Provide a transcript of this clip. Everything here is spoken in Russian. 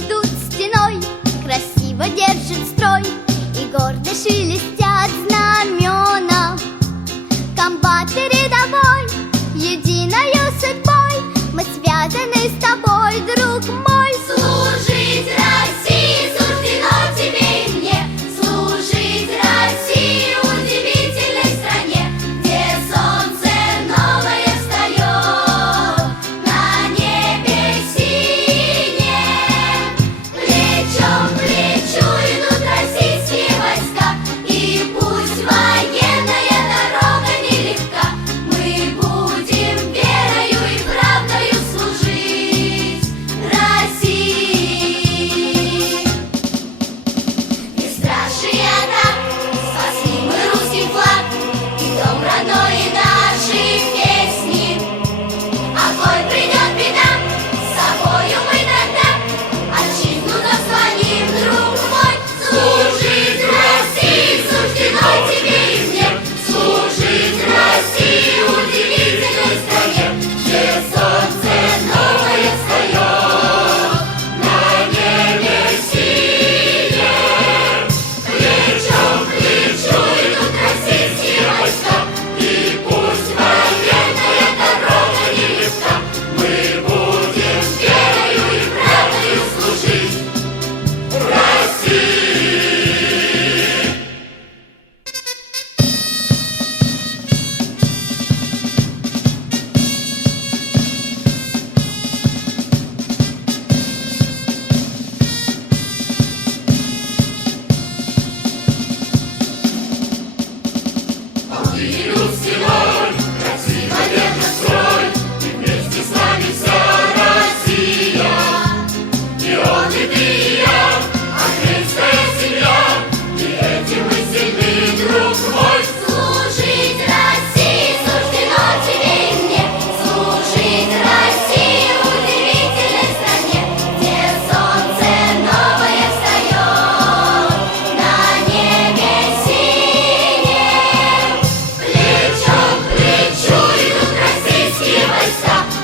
идут стеной, красиво держит строй И гордо шелестят знамена. Комбат рядовой, единою судьбой Мы связаны с тобой, друг мой stop.